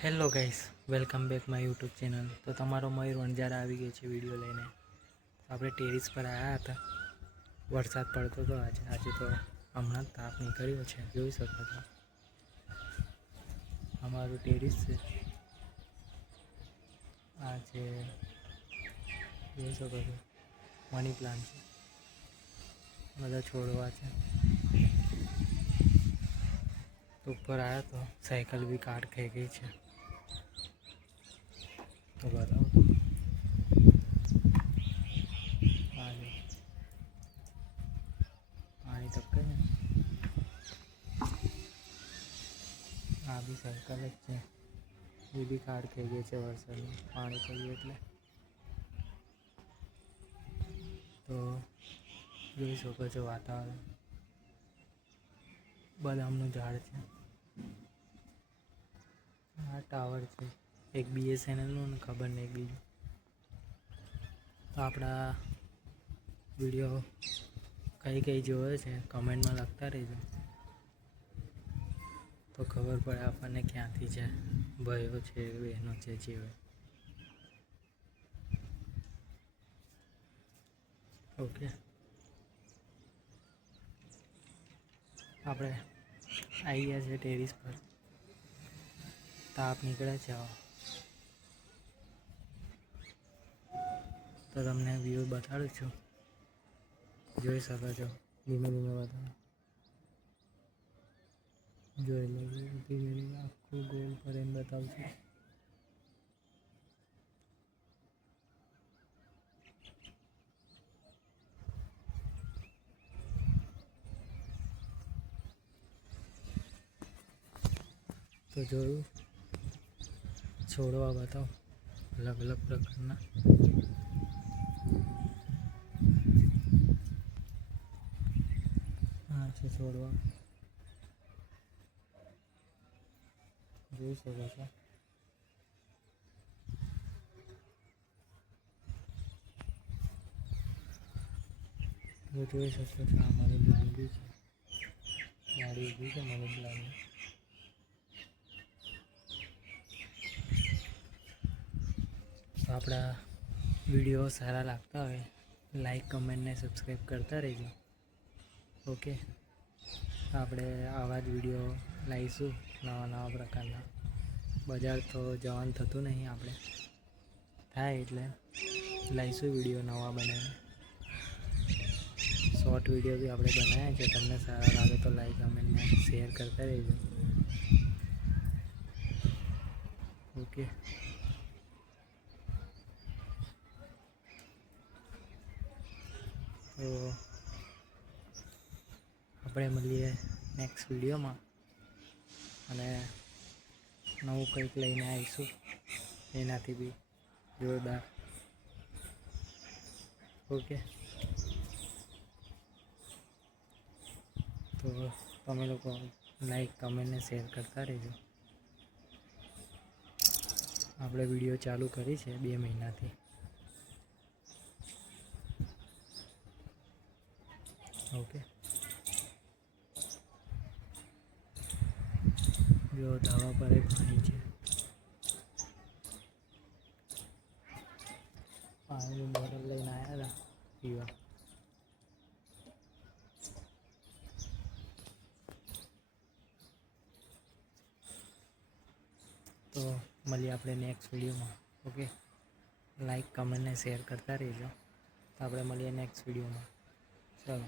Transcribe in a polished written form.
Hello guys, welcome back my YouTube channel. તો તમારો મયુર વણજારા આવી ગયો છે વિડીયો લઈને. આપણે ટેરિસ પર આવ્યા હતા. વરસાદ પડતો હતો આજે તો હમણાં જ તાપ નીકળ્યો છે, જોઈ શકો છો. અમારું ટેરિસ છે આ છે, જોઈ શકો છો. મની પ્લાન્ટ છે, બધા છોડવા છે. ઉપર આવ્યા તો સાયકલ બી કાટ ખાઈ ગઈ છે. તો બતાવો પાણી ટપકે ને, આ બી સાયકલ જ છે, એ બી કાટ ખાઈ ગઈ છે વરસાદમાં પાણી પડ્યું એટલે. તો જોઈ શકો છો વાતાવરણ. બદામનું ઝાડ છે, આ ટાવર છે એક BSNLનું ને ખબર નહીં બીજું. તો આપણા વિડીયો કઈ જોવે છે કમેન્ટમાં લખતા રહેજો, તો ખબર પડે આપણને ક્યાંથી છે, ભાઈઓ છે બહેનો છે જે હોય. ઓકે, આપણે આવી ગયા છે ટેરિસ પર. તાપ નીકળે છે હવે. તો તમને વ્યૂ બતાડું છું, જોઈ શકો છો. ધીમે ધીમે બતાવો, જોઈ લો. ધીમે ધીમે આખું ગોલ કરીને બતાવું છું. તો જોયું, છોડવા બતાવો અલગ અલગ પ્રકારના. હા છે છોડવા, જોઈ શકો છો. જોઈ શકો છો. આ મની પ્લાન્ટ બી છે, ગાડી ઊભી છે મની પ્લાન્ટની. તો આપણા વિડીયો સારા લાગતા હોય લાઈક કમેન્ટ ને સબસ્ક્રાઈબ કરતા રહેજો. ઓકે, આપણે આવા જ વિડીયો લાવીશું નવા પ્રકારના. બજાર તો જવાનું થતું નહીં, આપણે થાય એટલે લાવીશું વિડીયો નવા બનાવીને. શોર્ટ વિડીયો બી આપણે બનાવ્યા છે, તમને સારા લાગે તો લાઈક કમેન્ટ ને શેર કરતા રહેજો. ઓકે, તો આપણે મળીએ નેક્સ્ટ વિડીયોમાં, અને નવું કંઈક લઈને આવીશું એનાથી બી જોરદાર. ઓકે, તો તમે લોકો લાઈક કમેન્ટ ને શેર કરતા રહેજો. આપણે વિડીયો ચાલુ કરી છે 2 મહિનાથી. ઓકે, જો ધાબા પર પાણી છે, પાણીની બોટલ લઈને આવ્યા હતા પીવા. તો મળીએ આપણે નેક્સ્ટ વિડીયોમાં. ઓકે, લાઈક કમેન્ટ ને શેર કરતા રહેજો. તો આપણે મળીએ નેક્સ્ટ વિડીયોમાં. ચાલો.